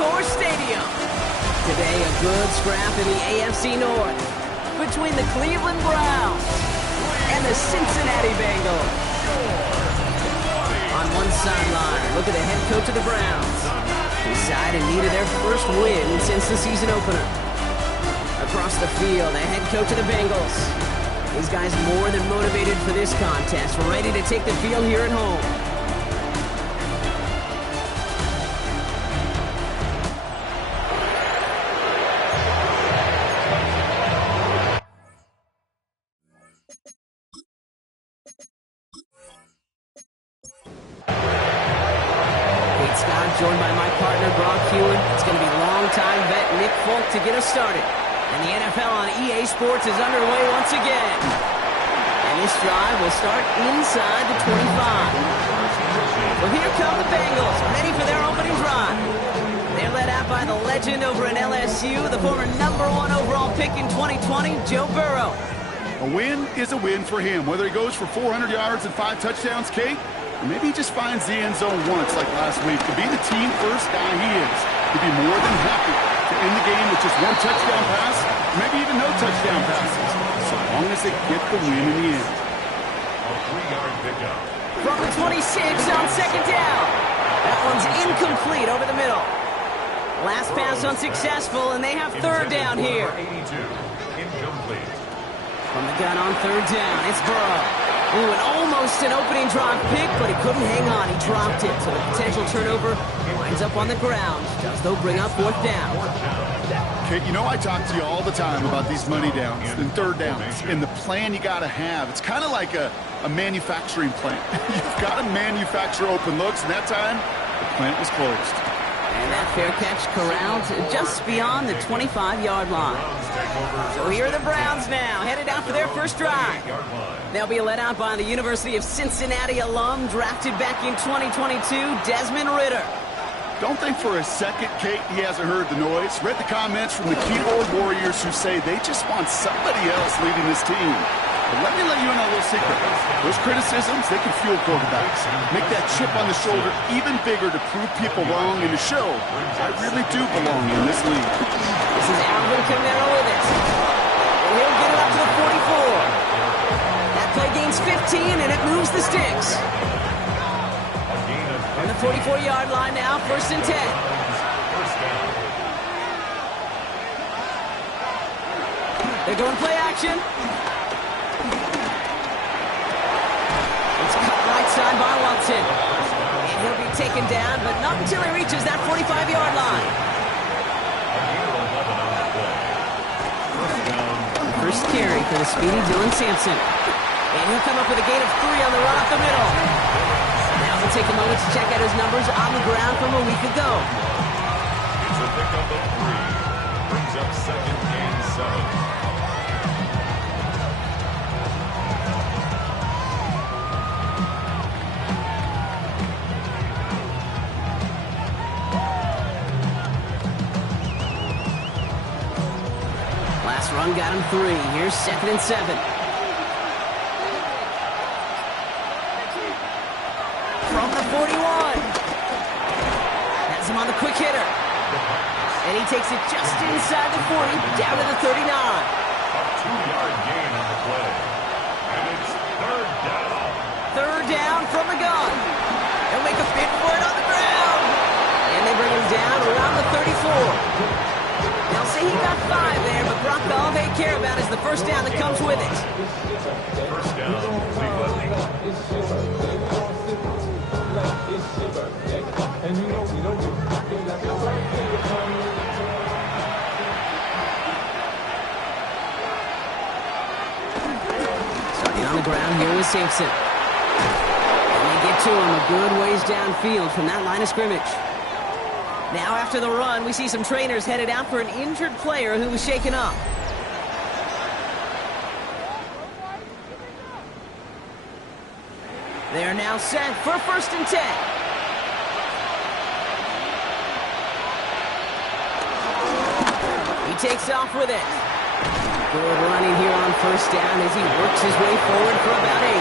Coors Stadium. Today, a good scrap in the AFC North between the Cleveland Browns and the Cincinnati Bengals. On one sideline, look at the head coach of the Browns. His side in need of their first win since the season opener. Across the field, the head coach of the Bengals. These guys more than motivated for this contest, ready to take the field here at home. Joined by my partner, Brock Hewitt. It's going to be longtime vet Nick Folk to get us started. And the NFL on EA Sports is underway once again. And this drive will start inside the 25. Well, here come the Bengals, ready for their opening drive. They're led out by the legend over at LSU, the former #1 overall pick in 2020, Joe Burrow. A win is a win for him, whether he goes for 400 yards and 5 touchdowns, Kate, or maybe he just finds the end zone once like last week. To be the team-first guy he is, he'd be more than happy to end the game with just 1 touchdown pass, maybe even no touchdown passes, so long as they get the win in the end. A 3-yard pickup. From the 26 on second down. That one's incomplete over the middle. Last pass unsuccessful, and they have third down here. 82. Incomplete. From the gun on third down, it's Burrow. Ooh, and almost an opening drop pick, but he couldn't hang on. He dropped it, so the potential turnover winds up on the ground. Does, though, bring up fourth down. Kate, you know I talk to you all the time about these money downs and third downs and the plan you got to have. It's kind of like a manufacturing plant. You've got to manufacture open looks, and that time, the plant was closed. And that fair catch corralled just beyond the 25-yard line. So here are the Browns now, headed out for their first drive. They'll be led out by the University of Cincinnati alum, drafted back in 2022, Desmond Ridder. Don't think for a second, Kate, he hasn't heard the noise. Read the comments from the keyboard warriors who say they just want somebody else leading this team. But let me let you in on a little secret. Those criticisms, they can fuel quarterbacks. Make that chip on the shoulder even bigger to prove people wrong and to show I really do belong in this league. This is Alvin Kamara with it. And he'll get it up to the 44. That play gains 15, and it moves the sticks. On the 44-yard line now, 1st and 10. They're going play action. It's cut right side by Watson. And he'll be taken down, but not until he reaches that 45-yard line. First carry for the speedy Dylan Sampson. And he'll come up with a gain of 3 on the run up the middle. Now we'll take a moment to check out his numbers on the ground from a week ago. It's a pickup of 3. Brings up 2nd and 7. Last run got him 3. Here's 2nd and 7. From the 41. Has him on the quick hitter. And he takes it just inside the 40, down to the 39. A 2-yard gain on the play. And it's 3rd down. 3rd down from the gun. They'll make a fit for it on the ground. And they bring him down around the 34. They'll say he got 5 there, but Brock, all they care about is the first down that comes with it. First down, Cleveland. Starting on the ground here with Sampson. And they get to him a good ways downfield from that line of scrimmage. Now after the run, we see some trainers headed out for an injured player who was shaken up. They're now set for 1st and 10. He takes off with it. Good running here on 1st down as he works his way forward for about 8.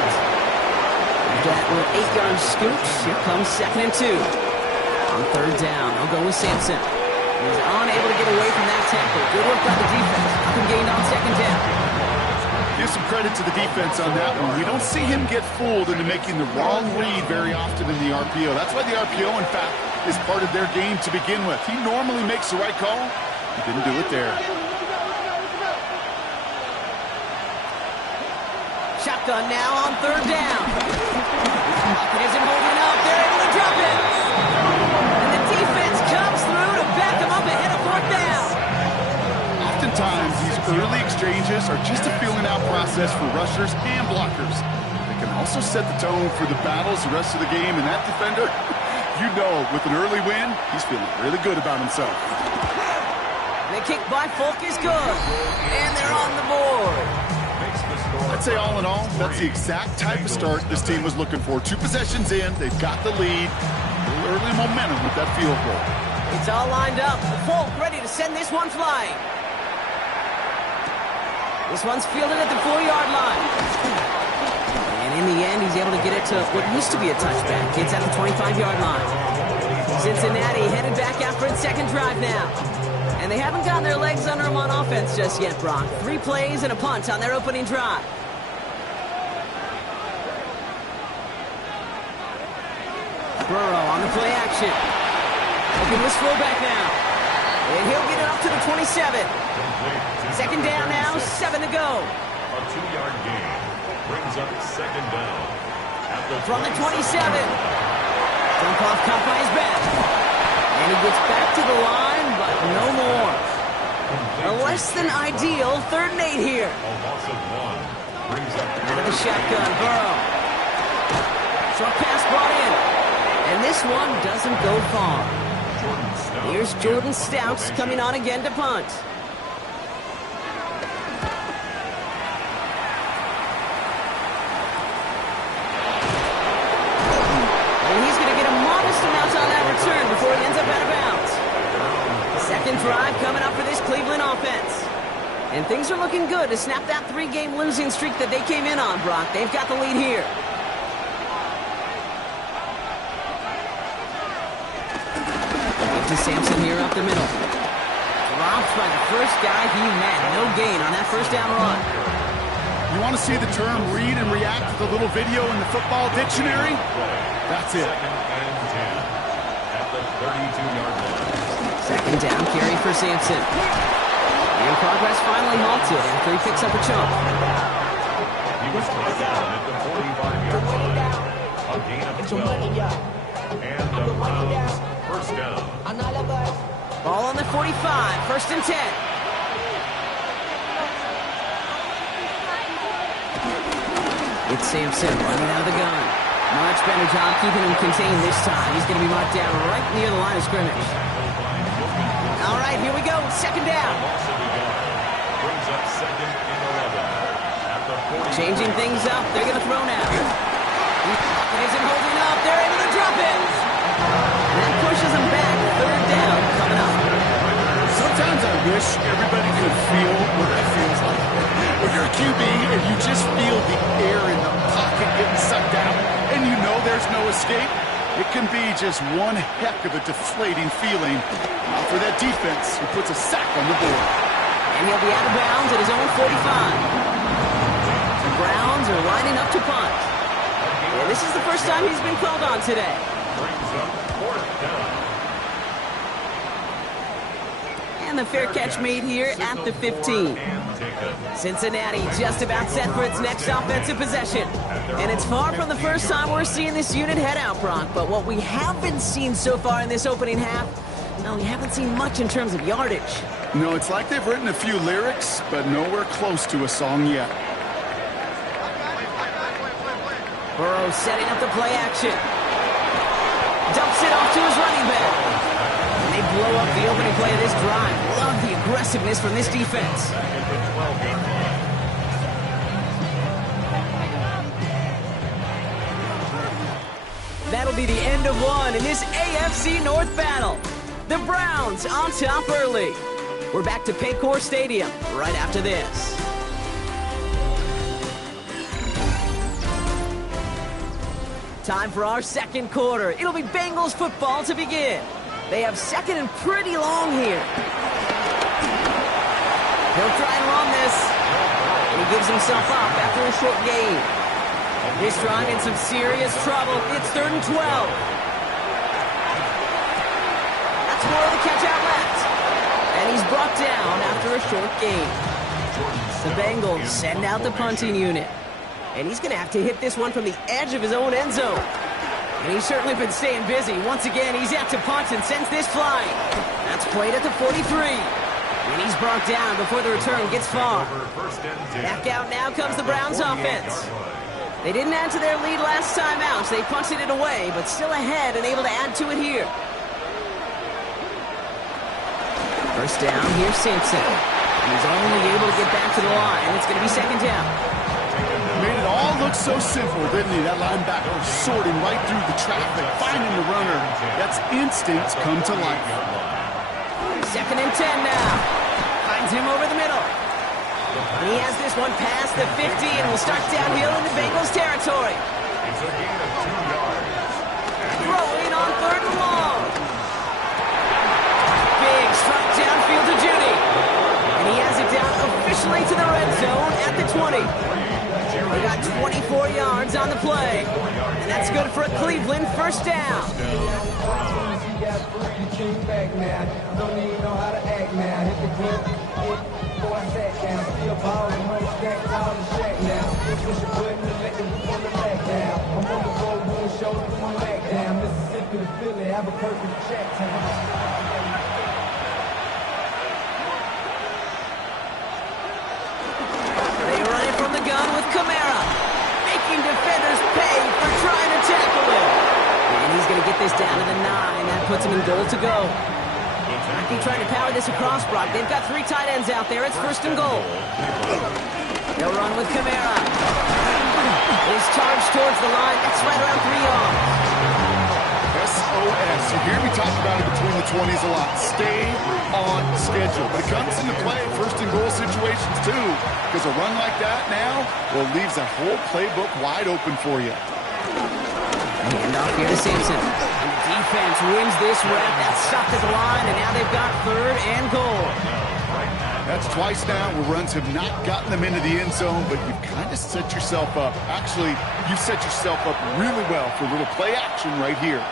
After that little 8-yard scooch, here comes 2nd and 2. On 3rd down, they'll go with Sampson. He's unable to get away from that tackle. Good work by the defense. Nothing gained on second down. Give some credit to the defense on that one. We don't see him get fooled into making the wrong read very often in the RPO. That's why the RPO, in fact, is part of their game to begin with. He normally makes the right call. He didn't do it there. Shotgun now on third down. It isn't holding up. They're able to drop it. And the defense comes through to back them up ahead of fourth down. Oftentimes, these early exchanges are just a feeling-out process for rushers and blockers. They can also set the tone for the battles the rest of the game, and that defender, you know, with an early win, he's feeling really good about himself. The kick by Folk is good, and they're on the board. I'd say all in all, that's the exact type of start this team was looking for. 2 possessions in, they've got the lead. A little early momentum with that field goal. It's all lined up. Folk ready to send this one flying. This one's fielded at the 4-yard line. And in the end, he's able to get it to what used to be a touchback. It's at the 25-yard line. Cincinnati headed back out for its second drive now. And they haven't gotten their legs under them on offense just yet, Brock. 3 plays and a punt on their opening drive. Burrow on the play action. Looking this fullback now. And he'll get it up to the 27. Second down now, 7 to go. A 2-yard gain brings up second down. From the 27. Jump off caught by his back. And he gets back to the line, but no more. A less than ideal 3rd and 8 here. A loss of 1 brings up Out of the shotgun, Burrow. Short pass brought in. And this one doesn't go far. Here's Jordan Stouts coming on again to punt. And he's going to get a modest amount on that return before he ends up out of bounds. Second drive coming up for this Cleveland offense. And things are looking good to snap that 3-game losing streak that they came in on, Brock. They've got the lead here. To Sampson here up the middle. Dropped by the first guy he met. No gain on that first down run. You want to see the term read and react with a little video in the football dictionary? That's it. Second and 10 at the 32-yard line. Second down carry for Sampson. And progress finally halted after he picks up a chunk. He was brought down at the 45-yard line. A gain of 12. And the Browns first down. Ball on the 45, first and 10. It's Sampson running out of the gun. Much better job keeping him contained this time. He's going to be marked down right near the line of scrimmage. All right, here we go. Second down. Brings up second and 11 at the 40. Changing things up. They're going to throw now. It isn't holding up. They're able to drop it. And that pushes them back. Third down coming up. Sometimes I wish everybody could feel what that feels like. When you're a QB and you just feel the air in the pocket getting sucked out and you know there's no escape, it can be just one heck of a deflating feeling. Now for that defense who puts a sack on the board. And he'll be out of bounds at his own 45. The Browns are lining up to punt. And this is the first time he's been called on today. Brings up fourth down. And the fair catch made here at the 15. Cincinnati just about set for its next offensive possession. And it's far from the first time we're seeing this unit head out, Brock. But what we haven't seen so far in this opening half, no, we haven't seen much in terms of yardage. No, it's like they've written a few lyrics, but nowhere close to a song yet. Burrow setting up the play action. Dumps it off to his running back. And they blow up the opening play of this drive. Love the aggressiveness from this defense. That'll be the end of one in this AFC North battle. The Browns on top early. We're back to Paycor Stadium right after this. Time for our second quarter. It'll be Bengals football to begin. They have second and pretty long here. He'll try and run this. And he gives himself up after a short gain. This drive in some serious trouble. It's 3rd and 12. That's more of the catch out left. And he's brought down after a short gain. The Bengals send out the punting unit. And he's going to have to hit this one from the edge of his own end zone. And he's certainly been staying busy. Once again, he's out to punt and sends this flying. That's played at the 43. And he's brought down before the return gets far. Back out now comes the Browns offense. They didn't add to their lead last time out, so they punted it away, but still ahead and able to add to it here. First down, here's Simpson. And he's only able to get back to the line. It's going to be 2nd down. Made it all look so simple, didn't he? That linebacker sorting right through the traffic, finding the runner. That's instincts come to life. 2nd and 10 now. Finds him over the middle. And he has this one past the 50 and will start downhill in the Bengals territory. It's a gain of 2 yards. Throwing on 3rd and long. Big strike downfield to Judy. And he has it down officially to the red zone at the 20. We got 24 yards on the play. And that's good for a Cleveland first down. They run it from the gun with Kamara, making defenders pay for trying to tackle him. And he's going to get this down to the 9. That puts him in goal to go. They're trying to power this across, Brock. They've got 3 tight ends out there. It's 1st and goal. They'll run with Kamara. His charge towards the line. That's right around 3 yards. SOS. You hear me talk about it between the 20s a lot. Stay on schedule. But it comes into play 1st and goal situations too. Because a run like that now, well, leaves that whole playbook wide open for you. Hand off here to Simpson. And the defense wins this rep. That's stopped at the line, and now they've got 3rd and goal. That's twice now where runs have not gotten them into the end zone, but you've kind of set yourself up. Actually, you've set yourself up really well for a little play action right here.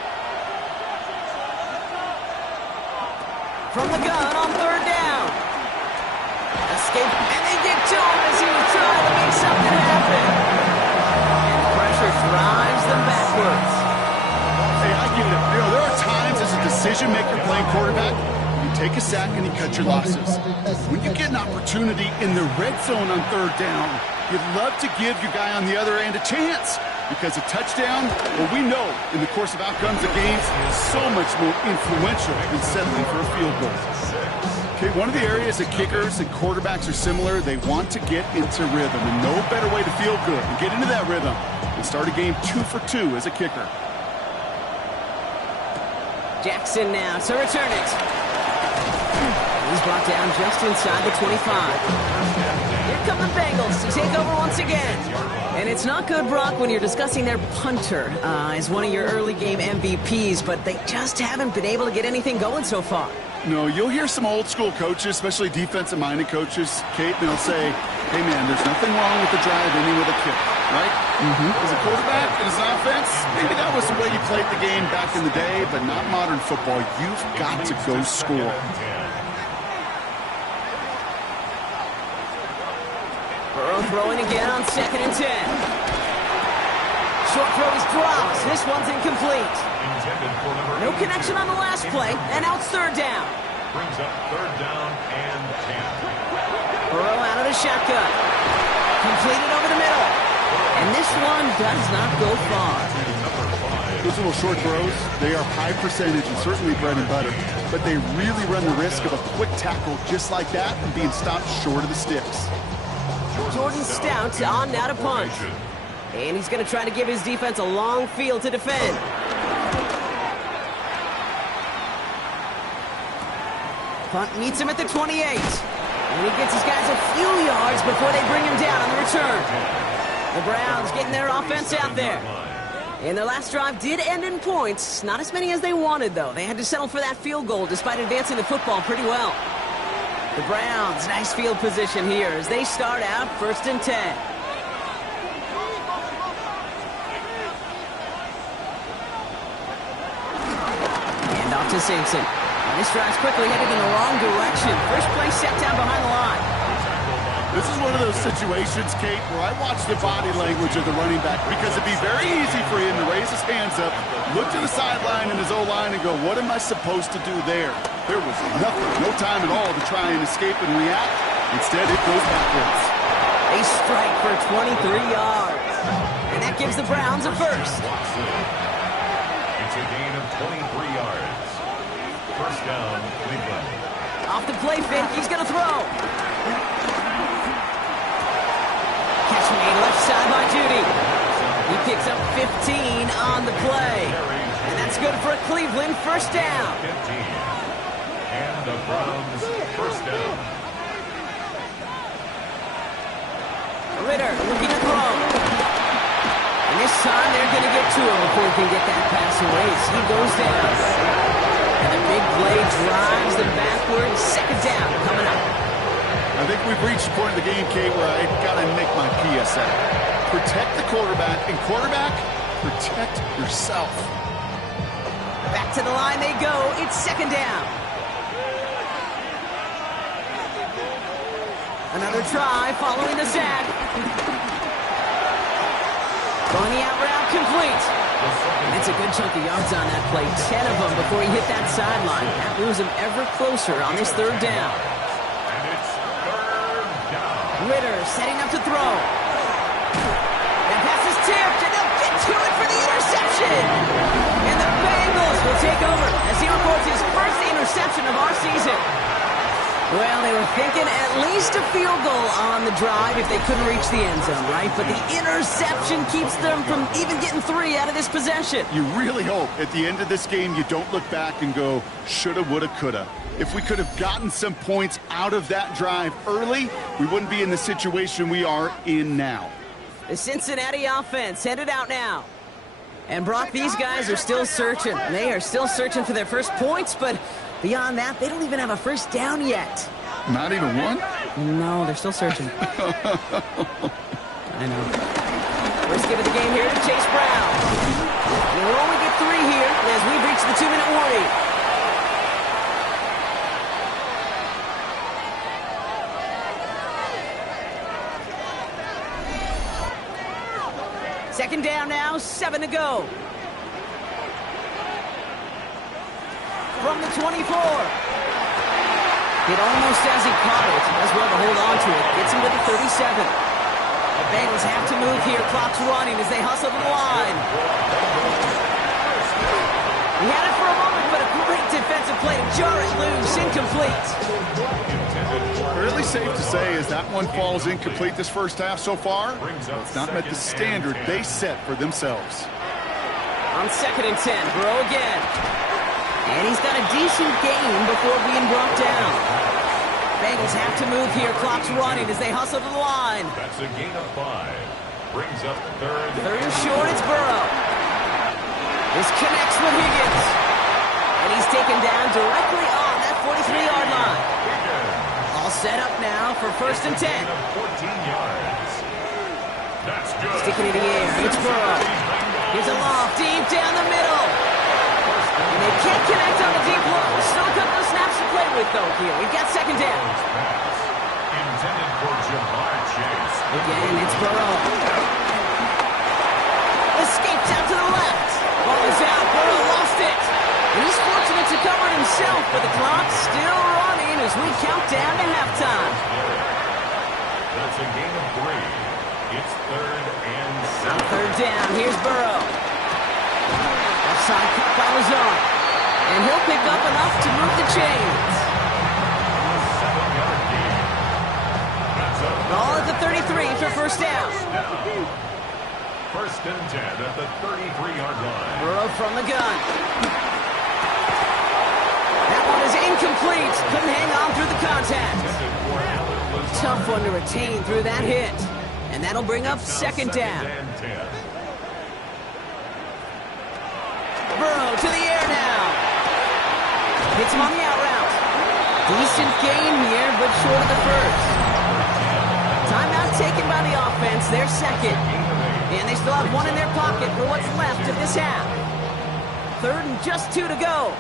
From the gun on 3rd down. Escape, and they get to him as he was trying to make something happen. And pressure drives them backwards. Hey, I get it. You know, there are times as a decision maker playing quarterback, you take a sack and you cut your losses. When you get an opportunity in the red zone on 3rd down, you'd love to give your guy on the other end a chance. Because a touchdown, well, we know in the course of outcomes of games is so much more influential than settling for a field goal. Okay, one of the areas that kickers and quarterbacks are similar, they want to get into rhythm. And no better way to feel good and get into that rhythm than start a game 2 for 2 as a kicker. Jackson now to return it. He's brought down just inside the 25. Here come the Bengals to take over once again. And it's not good, Brock, when you're discussing their punter as one of your early game MVPs, but they just haven't been able to get anything going so far. No, you'll hear some old school coaches, especially defensive-minded coaches, Kate, they'll say, hey, man, there's nothing wrong with the drive ending with a kick, right? As a quarterback and as an offense, maybe that was the way you played the game back in the day, but not modern football. You've got to go score. Burrow throwing again on 2nd and 10. Short throw is dropped. This one's incomplete. No connection on the last play, and now it's 3rd down. Brings up 3rd down and 10. Burrow out of the shotgun. Completed over the middle. And this one does not go far. Those little short throws, they are high percentage and certainly bread and butter. But they really run the risk of a quick tackle just like that and being stopped short of the sticks. Jordan Stout on now to punt. And he's going to try to give his defense a long field to defend. Punt meets him at the 28. And he gets his guys a few yards before they bring him down on the return. The Browns getting their offense out there. And their last drive did end in points. Not as many as they wanted, though. They had to settle for that field goal despite advancing the football pretty well. The Browns, nice field position here as they start out 1st and 10. And off to Simpson. And this drive's quickly headed in the wrong direction. First play set down behind the line. This is one of those situations, Kate, where I watch the body language of the running back because it'd be very easy for him to raise his hands up, look to the sideline in his O-line and go, what am I supposed to do there? There was nothing, no time at all to try and escape and react. Instead, it goes backwards. They strike for 23 yards. And that gives the Browns a first. It's a gain of 23 yards. First down, Cleveland. Off the play fake, he's going to throw. Catch made left side by Judy. He picks up 15 on the play. And that's good for a Cleveland first down. 15. And the Browns first down. Ritter looking to throw. And this time they're going to get to him before he can get that pass away. So he goes down. And the big play drives them backwards. Second down coming up. I think we've reached the point of the game, Kate, where I got to make my PSA. Protect the quarterback, and quarterback, protect yourself. Back to the line they go. It's second down. Another try following the sack. Going the out route complete. And it's a good chunk of yards on that play. 10 of them before he hit that sideline. That moves him ever closer on this third down. Ritter setting up to throw. That pass is tipped, and they'll get to it for the interception. And the Bengals will take over as he records his first interception of our season. Well, they were thinking at least a field goal on the drive if they couldn't reach the end zone, right? But the interception keeps them from even getting 3 out of this possession. You really hope at the end of this game you don't look back and go, shoulda, woulda, coulda. If we could have gotten some points out of that drive early, we wouldn't be in the situation we are in now. The Cincinnati offense headed out now. And Brock, these guys are still searching. They are still searching for their first points, but beyond that, they don't even have a first down yet. Not even one? No, they're still searching. I know. First give of the game here to Chase Brown. And we'll only get 3 here as we've reached the 2-minute warning. Second down now, 7 to go. From the 24. It almost as he caught it. Does well to hold on to it. Gets him to the 37. The Bengals have to move here. Clock's running as they hustle to the line. He had it for a moment, but a great defensive play to jar it loose. Incomplete. Fairly safe to say as that one falls incomplete this first half so far. It's not met the standard they set for themselves. On 2nd and 10, Burrow again. And he's got a decent gain before being brought down. Bengals have to move here. Clock's running as they hustle to the line. That's a gain of 5. Brings up third. Third and short, it's Burrow. This connects with Higgins. And he's taken down directly on that 43-yard line. All set up now for 1st and 10. 14 yards. That's good. Sticking it in the air, it's Burrow. Here's a loft deep down the middle. And they can't connect on the deep look. Still a couple of snaps to play with, though, here. We've got second down. Intended for Jamar Chase. Again, it's Burrow. Escapes out to the left. Ball is out. Burrow lost it. And he's fortunate to cover it himself, but the clock's still running as we count down to halftime. That's a gain of 3. It's 3rd and 7. On 3rd down, here's Burrow. Offside cut by Lazard. And he'll pick up enough to move the chains. 7-yard gain. That's a Ball at the 33 for first down. down. 1st and 10 at the 33-yard line. Burrow from the gun. That one is incomplete. Couldn't hang on through the contact. Tough one to retain through that hit. And that'll bring up 2nd down. And 10. Burrow to the air now. Hits him on the out route. Decent gain here, but short of the first. Timeout taken by the offense, their second. And they still have one in their pocket for what's left of this half. Third and just 2 to go.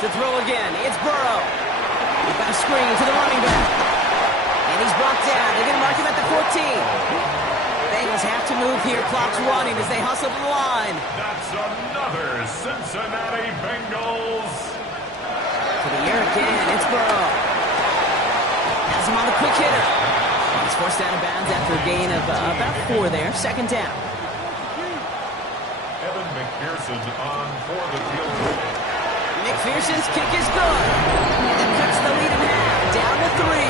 To throw again, it's Burrow. He's got a screen to the running back. And he's brought down. They're going to mark him at the 14. Bengals have to move here. Clock's running as they hustle to the line. That's another Cincinnati Bengals. To the air again, it's Burrow. Has him on the quick hitter. He's forced out of bounds after a gain of about 4 there. Second down. Evan McPherson on for the field goal. McPherson's kick is good. And that cuts the lead in half. Down to 3.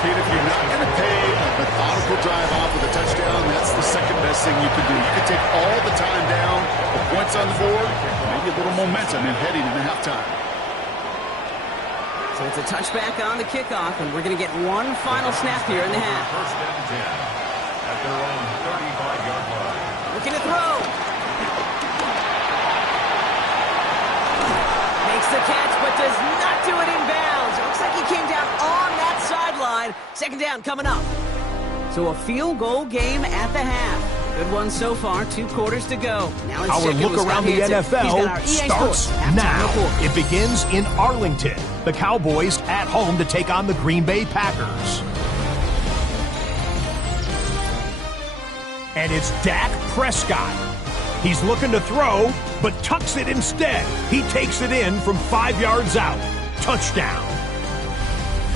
Kid, if you're not going to pay a methodical drive off with a touchdown, that's the second best thing you can do. You can take all the time down, the points on the board, maybe a little momentum in heading into halftime. So it's a touchback on the kickoff, and we're going to get one final snap here in the half. First and 10 at their own 35-yard line. Looking to throw. Makes the catch, but does not do it in bounds. Looks like he came down on that sideline. Second down coming up. So a field goal game at the half. Good one so far. 2 quarters to go. Now Our look around the NFL starts now. It begins in Arlington. The Cowboys at home to take on the Green Bay Packers. And it's Dak Prescott. He's looking to throw, but tucks it instead. He takes it in from 5 yards out. Touchdown.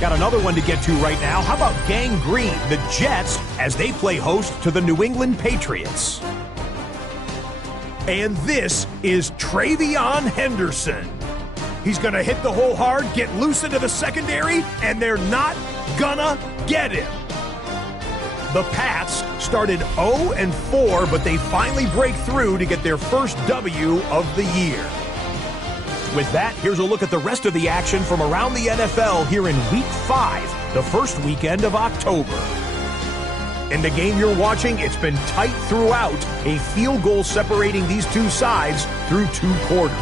Got another one to get to right now. How about Gang Green, the Jets, as they play host to the New England Patriots? And this is Travion Henderson. He's going to hit the hole hard, get loose into the secondary, and they're not gonna get him. The Pats started 0-4, but they finally break through to get their first W of the year. With that, here's a look at the rest of the action from around the NFL here in Week 5, the first weekend of October. In the game you're watching, it's been tight throughout, a field goal separating these two sides through 2 quarters.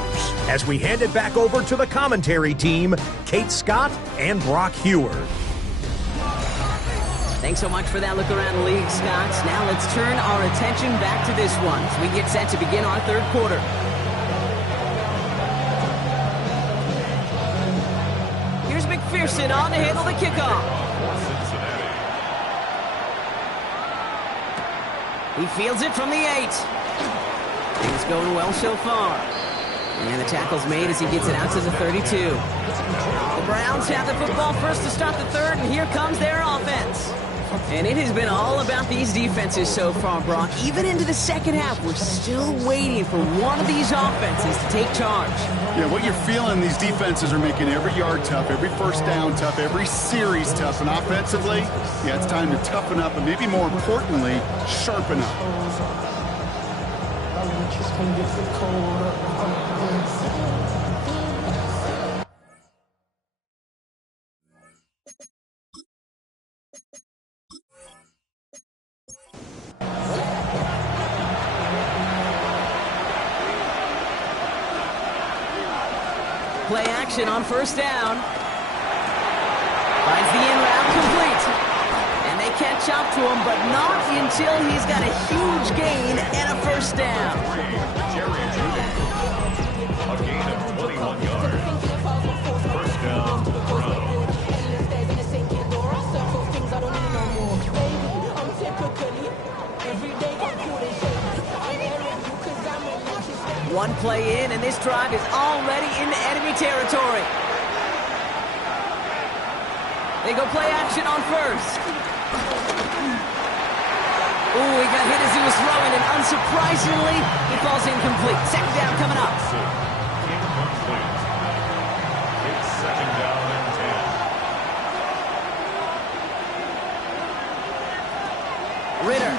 As we hand it back over to the commentary team, Kate Scott and Brock Heward. Thanks so much for that look around the league, Scott. Now let's turn our attention back to this one as we get set to begin our third quarter. Here's McPherson on to handle the kickoff. He fields it from the 8. Things going well so far. And the tackle's made as he gets it out to the 32. The Browns have the football first to start the third, and here comes their offense. And it has been all about these defenses so far, Brock. Even into the second half, we're still waiting for one of these offenses to take charge. Yeah, what you're feeling, these defenses are making every yard tough, every first down tough, every series tough. And offensively, yeah, it's time to toughen up, and maybe more importantly, sharpen up. Play action on first down. Finds the in route complete. And they catch up to him, but not until he's got a huge gain and a first down. A gain of 21 yards. First down, Browns. One play in, and this drive is already into enemy territory. They go play action on first. Ooh, he got hit as he was throwing, and unsurprisingly, he falls incomplete. Second down coming up. Incomplete. It's second down and 10. Ritter.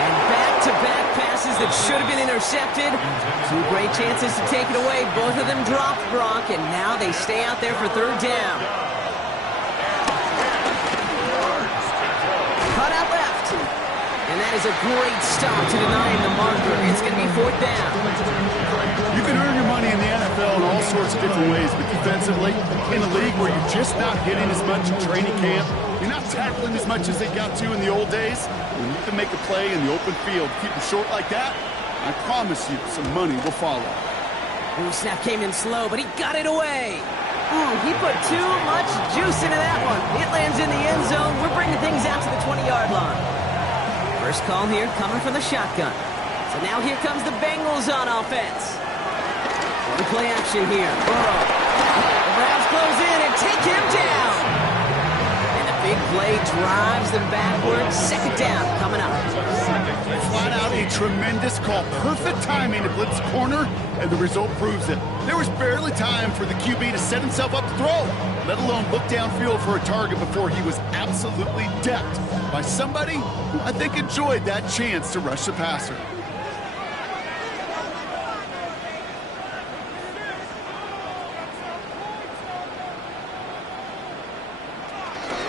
And back-to-back passes that should have been intercepted. 2 great chances to take it away. Both of them dropped, Brock, and now they stay out there for third down. that is a great stop to deny him the marker. It's going to be 4th down. You can earn your money in the NFL in all sorts of different ways, but defensively, in a league where you're just not hitting as much in training camp, you're not tackling as much as they got to in the old days, when you can make a play in the open field, keep them short like that, I promise you some money will follow. Ooh, snap came in slow, but he got it away. Ooh, he put too much juice into that one. It lands in the end zone. We're bringing things out to the 20-yard line. First call here coming from the shotgun. So now here comes the Bengals on offense. One play action here. Burrow. The Browns close in and take him down. And the big play drives them backwards. 2nd down coming up. Flat out a tremendous call. Perfect timing to blitz corner, and the result proves it. There was barely time for the QB to set himself up to throw, let alone look downfield for a target before he was absolutely decked by somebody who I think enjoyed that chance to rush the passer.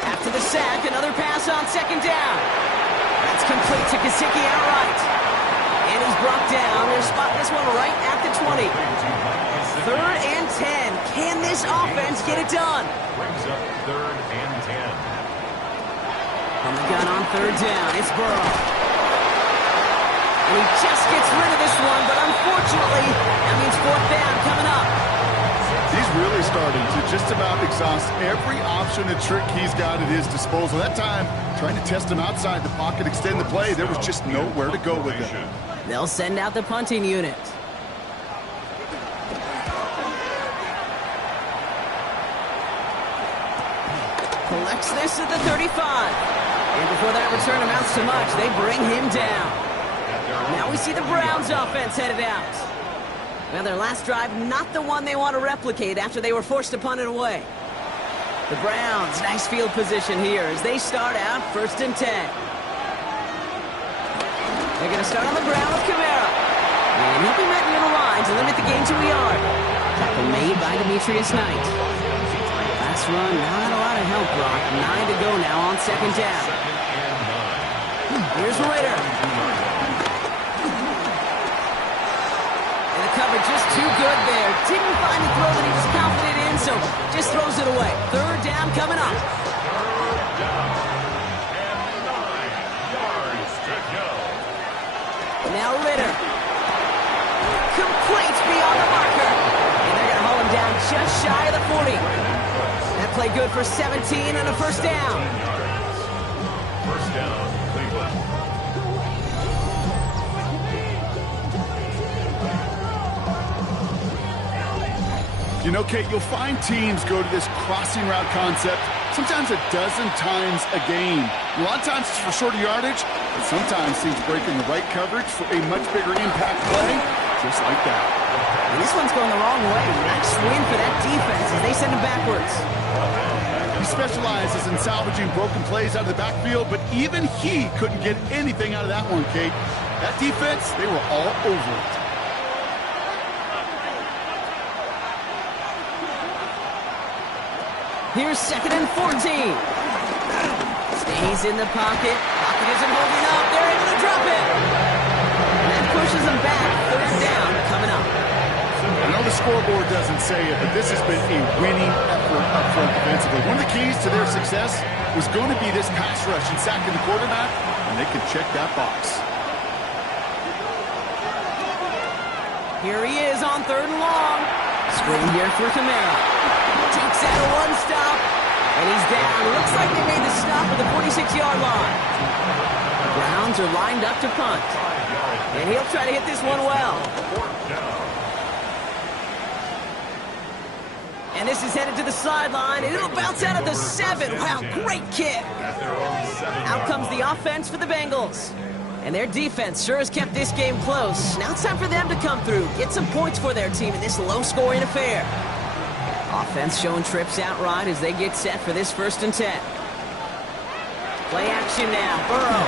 After the sack, another pass on 2nd down. That's complete to Gesicki outright. And he's brought down. They'll spot this one right at the 20. 3rd and 10. Can this offense get it done? Brings up 3rd and 10. From the gun on 3rd down, it's Burrow. And he just gets rid of this one, but unfortunately, that means 4th down coming up. He's really starting to just about exhaust every option and trick he's got at his disposal. That time, trying to test him outside the pocket, extend the play, there was just nowhere to go with it. They'll send out the punting unit. Collects this at the 35. And before that return amounts to much, they bring him down. Now we see the Browns offense headed out. Well, their last drive, not the one they want to replicate after they were forced to punt it away. The Browns, nice field position here as they start out 1st and 10. They're going to start on the ground with Kamara. And he'll be met near the line to limit the gain to a yard. Tackle made by Demetrius Knight. Last run, not a lot of help, Brock. 9 to go now on 2nd down. Here's Ritter. Coverage just too good there. Didn't find the throw that he was confident in, so just throws it away. 3rd down coming up. 3rd down and 9 yards to go. Now Ritter. Complete beyond the marker. And they're going to haul him down just shy of the 40. That play good for 17 and a 1st down. 1st down, Cleveland. You know, Kate, you'll find teams go to this crossing route concept sometimes a dozen times a game. A lot of times it's for shorter yardage, but sometimes teams break in the right coverage for a much bigger impact play, just like that. And this one's going the wrong way. Nice win for that defense as they send him backwards. He specializes in salvaging broken plays out of the backfield, but even he couldn't get anything out of that one, Kate. That defense, they were all over it. Here's 2nd and 14. Stays in the pocket. Pocket isn't holding up. They're able to drop it. And that pushes them back. 3rd down coming up. I know the scoreboard doesn't say it, but this has been a winning effort up front defensively. One of the keys to their success was going to be this pass rush and sacking the quarterback, and they can check that box. Here he is on 3rd and long. Screen here for Kamara. Takes out a one-stop, and he's down. Looks like they made the stop at the 46-yard line. The Browns are lined up to punt. And he'll try to hit this one well. And this is headed to the sideline, and it'll bounce out at the 7. Wow, great kick. Out comes the offense for the Bengals. And their defense sure has kept this game close. Now it's time for them to come through, get some points for their team in this low-scoring affair. Offense showing trips outright as they get set for this 1st and 10. Play action now. Burrow.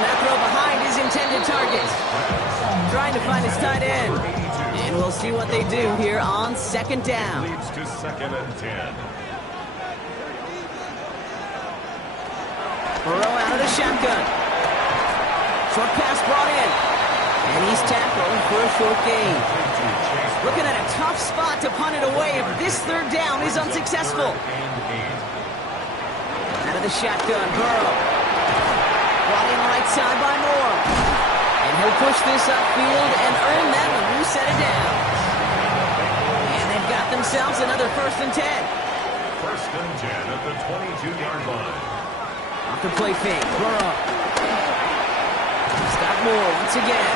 That throw behind his intended target. Trying to find his tight end. And we'll see what they do here on 2nd down. Leads to 2nd and 10. Burrow out of the shotgun. Short pass brought in. And he's tackled for a short gain. Looking at a tough spot to punt it away if this third down is unsuccessful. Out of the shotgun, Burrow. Brought in right side by Moore. And he'll push this upfield and earn them a new set of downs. And they've got themselves another 1st and 10. 1st and 10 at the 22-yard line. Off the play fake, Burrow. Stop Moore once again.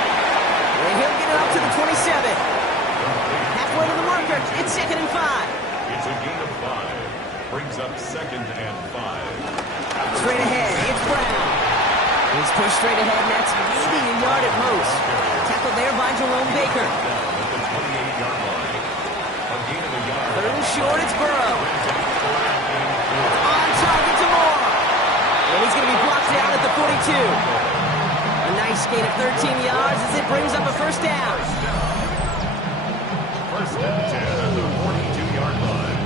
And he'll get it up to the 27. Halfway to the marker. It's 2nd and 5. It's a gain of 5. Brings up 2nd and 5. Straight ahead, it's Brown. He's pushed straight ahead, and that's maybe a yard at most. Tackled there by Jerome Baker. At the 28-yard line. A gain of a yard. 3rd and short, it's Burrow. On target to Moore. And he's going to be blocked down at the 42. A nice gain of 13 yards as it brings up a 1st down. 1st and 10 at the 42-yard line.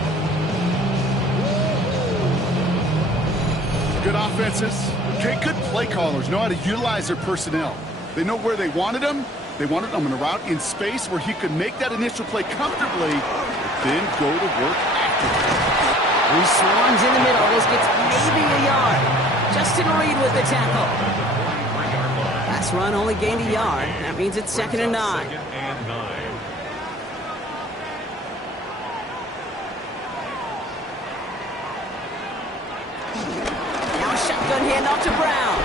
Good offenses. Okay, good play callers know how to utilize their personnel. They know where they wanted him. They wanted him in a route in space where he could make that initial play comfortably, then go to work after. He swarms in the middle. This gets maybe a yard. Justin Reed with the tackle. Last run only gained a yard. That means it's 2nd and 9. 2nd and 9. Now a shotgun handoff to Brown.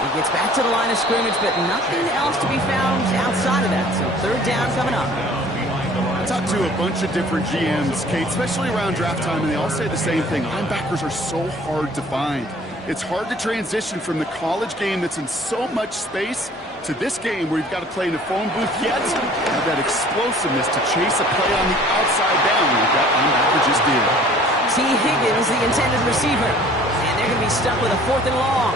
He gets back to the line of scrimmage, but nothing else to be found outside of that. So 3rd down coming up. I talked to a bunch of different GMs, Kate, especially around draft time, and they all say the same thing. Linebackers are so hard to find. It's hard to transition from the college game that's in so much space to this game where you've got to play in a phone booth yet have that explosiveness to chase a play on the outside down like that linebacker just did. T. Higgins, the intended receiver. And they're going to be stuck with a 4th and long.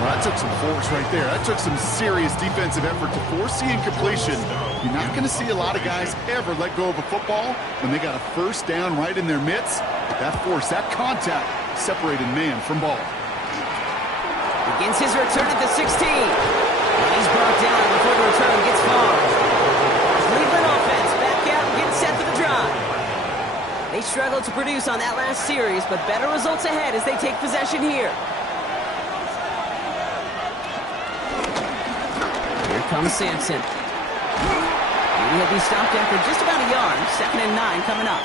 Well, that took some force right there. That took some serious defensive effort to force the incompletion. You're not going to see a lot of guys ever let go of a football when they got a 1st down right in their midst. That force, that contact, separated man from ball. Begins his return at the 16. And he's brought down before the return gets far. Cleveland offense back out and getting set for the drive. They struggled to produce on that last series, but better results ahead as they take possession here. Here comes Sampson. And he'll be stopped after just about a yard. 2nd and 9 coming up.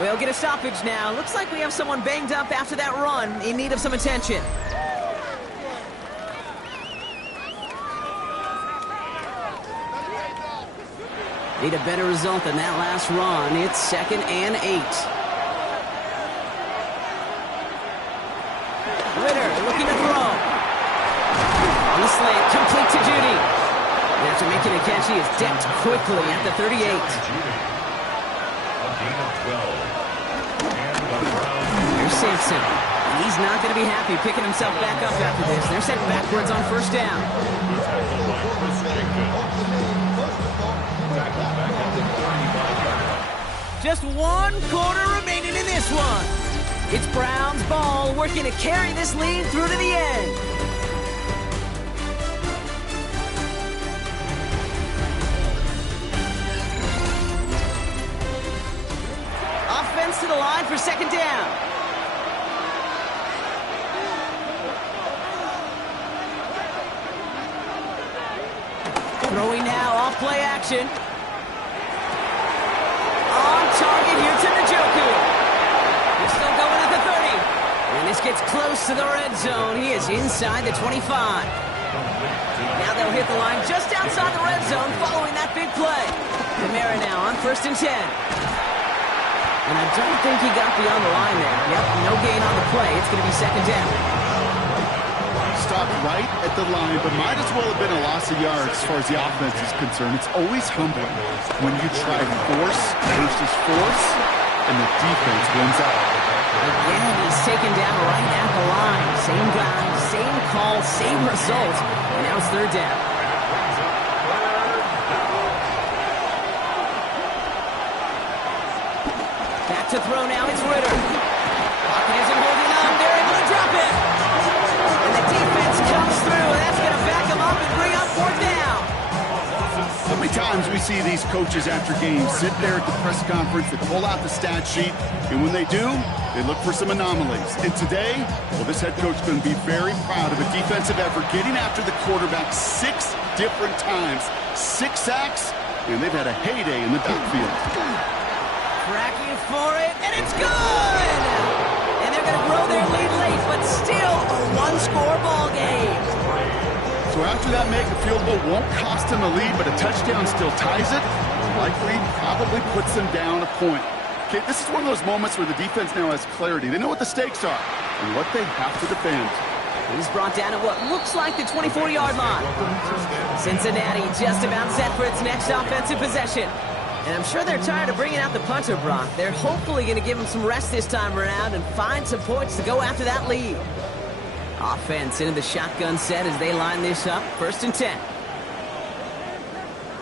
We'll get a stoppage now. Looks like we have someone banged up after that run in need of some attention. Need a better result than that last run. It's 2nd and 8. Ritter looking to throw. On the slant, complete to Judy. And after making a catch, he is decked quickly at the 38. A gain of 12. And the Browns. Here's Sampson. He's not going to be happy picking himself back up after this. They're set backwards on 1st down. Tackled by Chris Jenkins. Tackled back at the 35-yard line. Just 1 quarter remaining in this one. It's Brown's ball working to carry this lead through to the end. Offense to the line for 2nd down. Throwing now off play action. On target here to Njoku. He's still going at the 30. And this gets close to the red zone. He is inside the 25. Now they'll hit the line just outside the red zone following that big play. Kamara now on 1st and 10. And I don't think he got beyond the line there. Yep, no gain on the play. It's going to be 2nd down. Stopped right at the line, but might as well have been a loss of yards as far as the offense is concerned. It's always humbling when you try force versus force, and the defense wins out. Again, he's taken down right at the line. Same guy, same call, same result. And now it's 3rd down. Back to throw now, it's Ritter. Pocket isn't holding up. see these coaches after games sit there at the press conference, they pull out the stat sheet, and when they do, they look for some anomalies. And today, well, this head coach is going to be very proud of a defensive effort, getting after the quarterback 6 different times. 6 sacks, and they've had a heyday in the backfield. Cracking for it, and it's good! And they're going to grow their lead late, but still a one-score ball game. So after that make, the field goal won't cost them the lead, but a touchdown still ties it, or likely probably puts them down a point. Okay, this is one of those moments where the defense now has clarity. They know what the stakes are and what they have to defend. He's brought down at what looks like the 24-yard line. Cincinnati just about set for its next offensive possession. And I'm sure they're tired of bringing out the punter, Brock. They're hopefully going to give him some rest this time around and find some points to go after that lead. Offense into the shotgun set as they line this up. 1st and 10.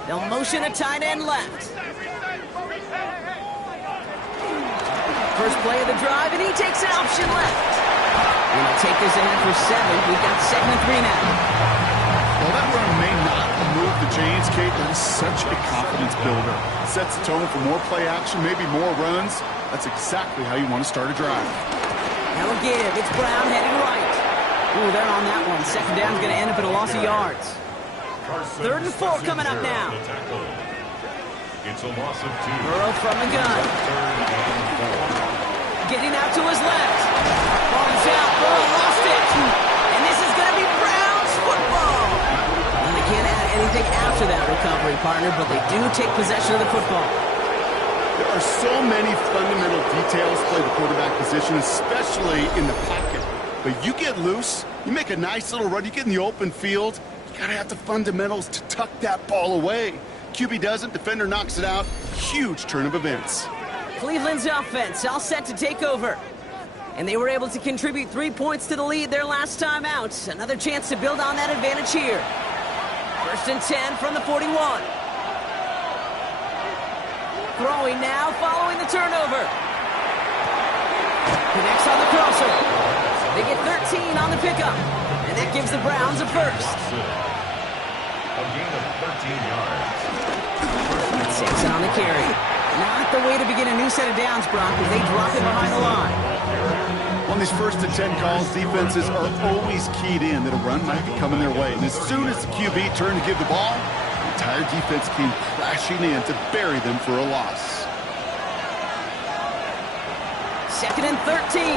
They'll motion a tight end left. First play of the drive, and he takes an option left. And they'll take this ahead for 7. We've got 2nd and 3 now. Well, that run may not move the chains, Kate. That is such a confidence builder. Sets the tone for more play action, maybe more runs. That's exactly how you want to start a drive. Now a give. It's Brown heading right. Ooh, they're on that one. 2nd down's going to end up at a loss of yards. 3rd and 4 coming up now. It's a loss of 2. Burrow from the gun. Getting out to his left. Ball's out. Burrow lost it. And this is going to be Browns football. And they can't add anything after that recovery, partner, but they do take possession of the football. There are so many fundamental details to play the quarterback position, especially in the pocket. But you get loose, you make a nice little run, you get in the open field, you got to have the fundamentals to tuck that ball away. QB doesn't, defender knocks it out. Huge turn of events. Cleveland's offense all set to take over. And they were able to contribute 3 points to the lead their last time out. Another chance to build on that advantage here. 1st and 10 from the 41. Throwing now, following the turnover. Connects on the crossover. They get 13 on the pickup. And that gives the Browns a 1st. A gain of 13 yards. 6 on the carry. Not the way to begin a new set of downs, Brock, as they drop it behind the line. On these 1st and 10 calls, defenses are always keyed in that a run might be coming their way. And as soon as the QB turned to give the ball, the entire defense came crashing in to bury them for a loss. 2nd and 13.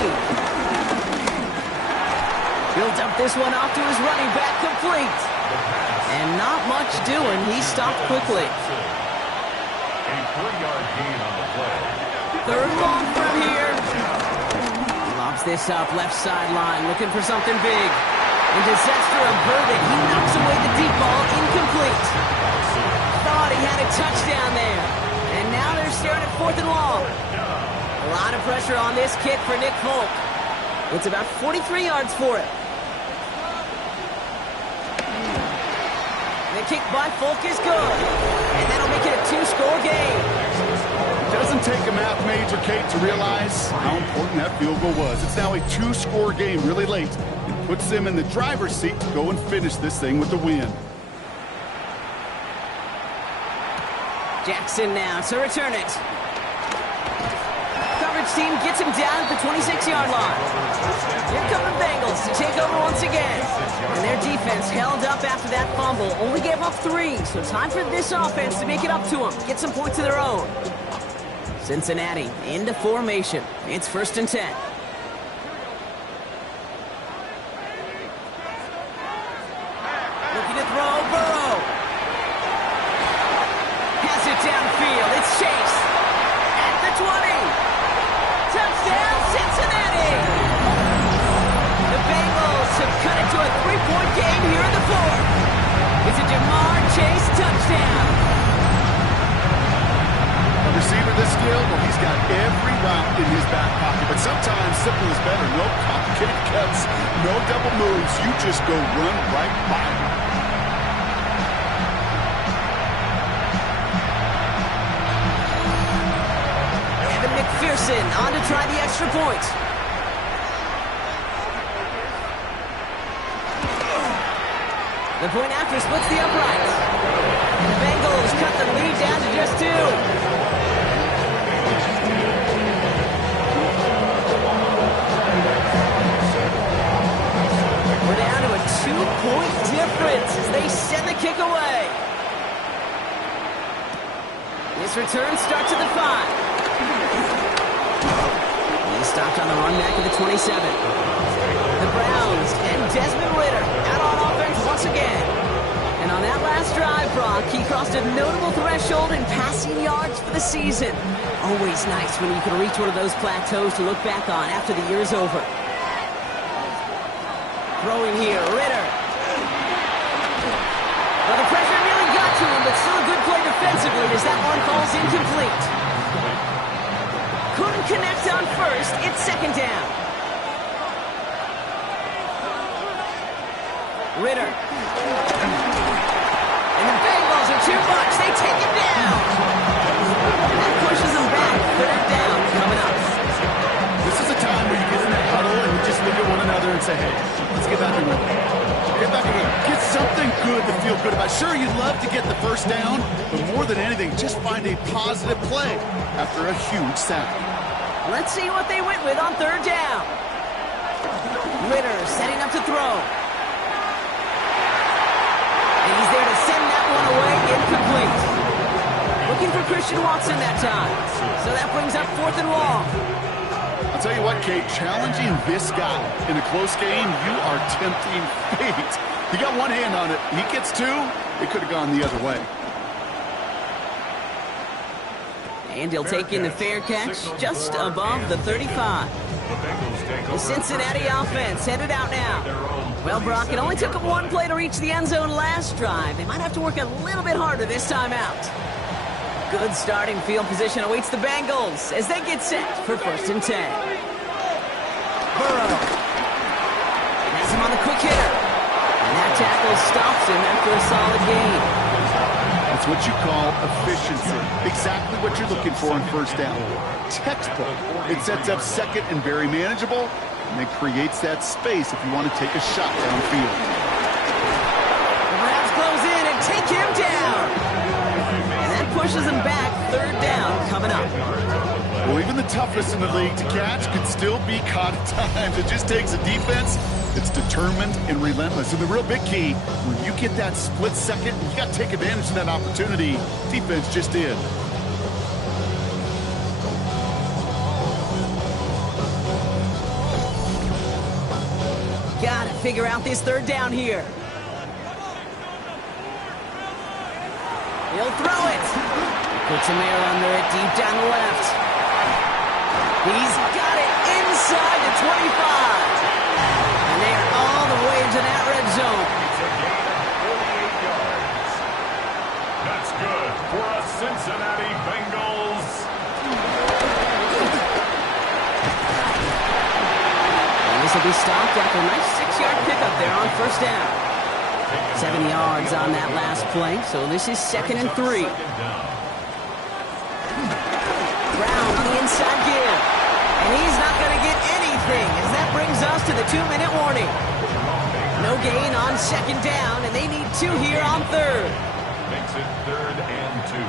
Builds up this one off to his running back, complete. And not much doing. He stopped quickly. A 3-yard gain on the play. 3rd long from here. Lobs this up, left sideline, looking for something big. And disaster averted. He knocks away the deep ball, incomplete. Thought he had a touchdown there. And now they're staring at 4th and long. A lot of pressure on this kick for Nick Folk. It's about 43 yards for him. The kick by Folk is good. And that'll make it a 2-score game. It doesn't take a math major, Kate, to realize how important that field goal was. It's now a 2-score game really late. It puts them in the driver's seat to go and finish this thing with the win. Jackson now to return it. Coverage team gets him down at the 26-yard line. Here come the Bengals to take over once again. And their defense held up after that fumble. Only gave up 3, so time for this offense to make it up to them. Get some points of their own. Cincinnati into formation. It's 1st and 10. Looking to throw, Burrow. Has it downfield. It's Chase. At the 20. Touchdown, Cincinnati! The Bengals have cut it to a 3-point game here in the 4th. It's a Jamar Chase touchdown. A receiver this skilled, well, he's got every route in his back pocket, but sometimes simple is better. No complicated cuts, no double moves. You just go run right by him. McPherson on to try the extra point. The point after splits the upright. And the Bengals Bengals cut the lead down to just 2. We're down to a 2-point difference as they send the kick away. This return starts at the 5. He's stopped on the run back at the 27. The Browns and Desmond Ritter out on offense once again. And on that last drive, Brock, he crossed a notable threshold in passing yards for the season. Always nice when you can reach one of those plateaus to look back on after the year's over. Throwing here, Ritter. Well, the pressure nearly got to him, but still a good play defensively as that one falls incomplete. Couldn't connect on first. It's second down. Ritter. And the Bengals are too much. They take him down. And that pushes them back. Third down coming up. This is a time where you get in that huddle and you just look at one another and say, hey, let's get back and win. Get back and win. Get something good to feel good about. Sure, you'd love to get the first down, but more than anything, just find a positive play after a huge sack. Let's see what they went with on third down. Ritter setting up to throw. And he's there to send that one away, incomplete. Looking for Christian Watson that time. So that brings up 4th and long. I'll tell you what, Kate, challenging this guy in a close game, you are tempting fate. He got one hand on it. He gets 2. It could have gone the other way. And he'll take in the fair catch just above the 35. The Cincinnati offense headed out now. Well, Brock, it only took them one play to reach the end zone last drive. They might have to work a little bit harder this time out. Good starting field position awaits the Bengals as they get set for 1st and 10. Burrow. Has him on the quick hitter. And that tackle stops him after a solid gain. That's what you call efficiency. Exactly what you're looking for on first down. Textbook. It sets up second and very manageable, and it creates that space if you want to take a shot downfield. The Browns close in and take him down. And that pushes him back. Third down coming up. Well, even the toughest in the league to catch could still be caught at times. It just takes a defense that's determined and relentless. And the real big key, when you get that split second, you got to take advantage of that opportunity. Defense just did. Got to figure out this third down here. He'll throw it. Puts him there under it, deep down the left. He's got it inside the 25. And they are all the way into that red zone. It's a gain of 48 yards. That's good for a Cincinnati Bengals. And this will be stopped after a nice 6-yard pickup there on first down. 7 yards on that last play, so this is 2nd and 3. Brown on the inside give. And he's not going to get anything as that brings us to the 2-minute warning. No gain on 2nd down, and they need 2 here on 3rd. Makes it 3rd and 2.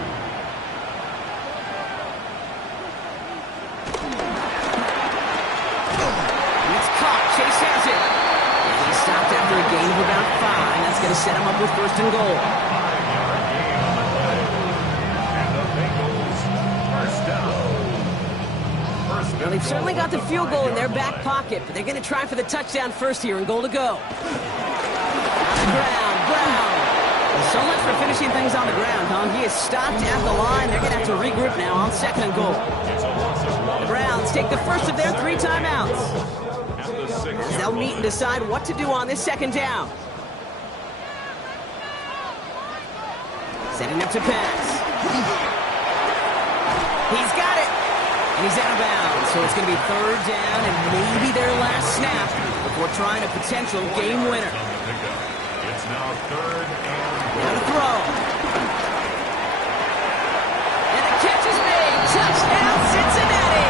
It's caught. Chase has it. And he's stopped after a gain of about 5. That's going to set him up with 1st and goal. 5-yard gain on the play. And the Bengals first down. Well, they've certainly got the field goal in their back pocket, but they're going to try for the touchdown first here and goal to go. On the ground, Brown. Well, so much for finishing things on the ground, huh? He is stopped at the line. They're going to have to regroup now on 2nd and goal. The Browns take the first of their 3 timeouts. As they'll meet and decide what to do on this 2nd down. Setting up to pass. He's got it. And he's out of bounds, so it's going to be 3rd down and maybe their last snap before trying a potential game winner. It's now 3rd and Now to throw. And the catch is made. Touchdown, Cincinnati.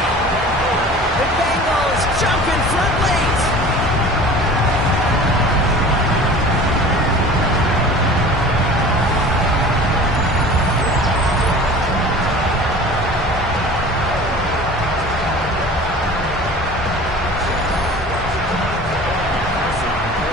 The Bengals jump in front late.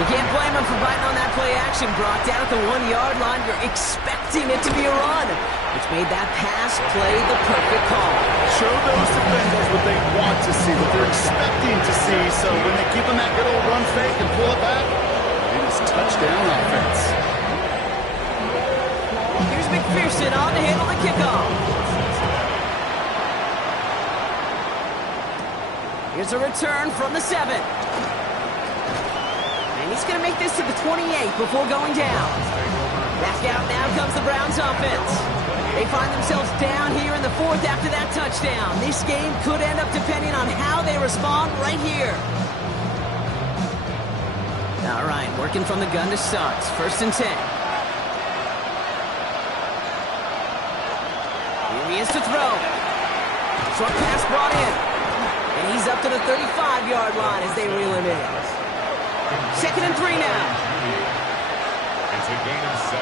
You can't blame him for biting on that play action, Brock. Down at the 1-yard line, you're expecting it to be a run, which made that pass play the perfect call. Show those defenders what they want to see, what they're expecting to see, so when they give them that good old run fake and pull it back, it is touchdown offense. Here's McPherson on to handle the kickoff. Here's a return from the 7. And he's going to make this to the 28 before going down. Back out now comes the Browns offense. They find themselves down here in the 4th after that touchdown. This game could end up depending on how they respond right here. All right, working from the gun to start. 1st and 10. Here he is to throw. Short pass brought in. And he's up to the 35-yard line as they reel him in. 2nd and 3 now. It's a gain of 7.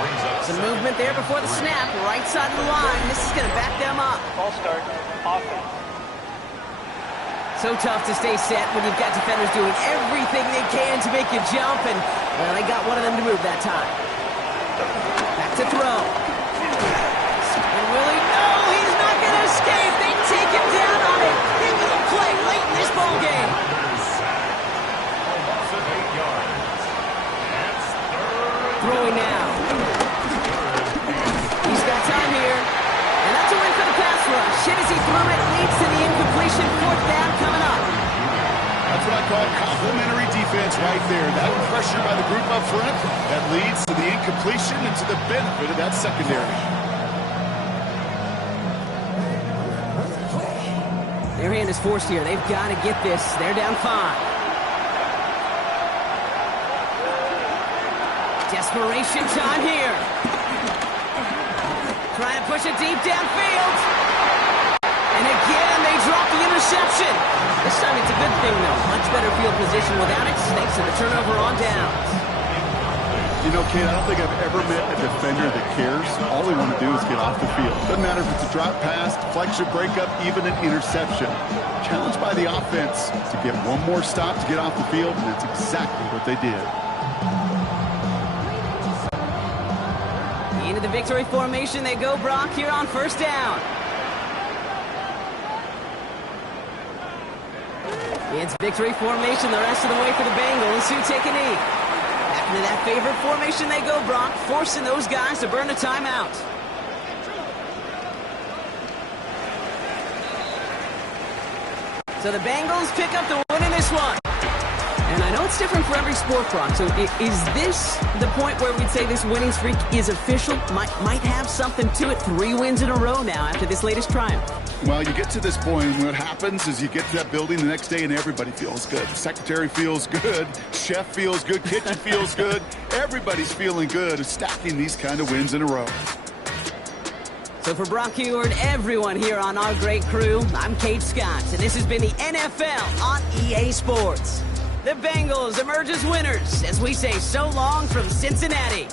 Brings up Some movement there before the snap. Right side of the line. This is going to back them up. Ball start. Offense. So tough to stay set when you've got defenders doing everything they can to make you jump. And, well, they got one of them to move that time. Back to throw. And Willie, no, he's not going to escape. They take him down on a pivotal play late in this ball game. Throwing now. He's got time here. And that's a win for the pass rush. Hit as he threw it, leads to the incompletion. 4th down coming up. That's what I call complimentary defense right there. That pressure by the group up front, that leads to the incompletion and to the benefit of that secondary. Their hand is forced here. They've got to get this. They're down 5. Desperation time here. Trying to push it deep downfield. And again, they drop the interception. This time it's a good thing, though. Much better field position without it, thanks to the turnover on downs. You know, Kate, I don't think I've ever met a defender that cares. All they want to do is get off the field. Doesn't matter if it's a drop pass, deflection, breakup, even an interception. Challenged by the offense to get one more stop to get off the field, and that's exactly what they did. Into the victory formation they go, Brock, here on 1st down. It's victory formation the rest of the way for the Bengals, who take a knee. Back into that favorite formation they go, Brock, forcing those guys to burn a timeout. So the Bengals pick up the win in this one. And I know it's different for every sport, Brock. So is this the point where we'd say this winning streak is official? Might have something to it. 3 wins in a row now after this latest triumph. Well, you get to this point, and what happens is you get to that building the next day, and everybody feels good. Secretary feels good. Chef feels good. Kitchen feels good. Everybody's feeling good of stacking these kind of wins in a row. So for Brock Heward, everyone here on our great crew, I'm Kate Scott, and this has been the NFL on EA Sports. The Bengals emerge as winners as we say so long from Cincinnati.